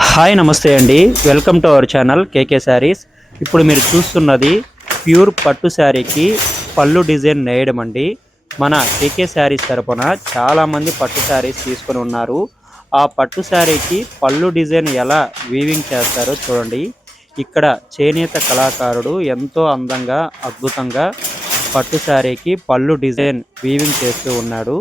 Hi నమస్తే అండి. Welcome to our channel KK saris. ఇప్పుడు మీరు చూస్తున్నది ప్యూర్ పట్టు శారీకి పళ్ళు డిజైన్ నేయడం అండి. మన కేకే శారీస్ తరపున చాలామంది పట్టు శారీస్ తీసుకొని ఉన్నారు. ఆ పట్టు శారీకి పళ్ళు డిజైన్ ఎలా వీవింగ్ చేస్తారో చూడండి. ఇక్కడ చేనేత కళాకారుడు ఎంతో అందంగా అద్భుతంగా పట్టు శారీకి పళ్ళు డిజైన్ వీవింగ్ చేస్తూ ఉన్నాడు.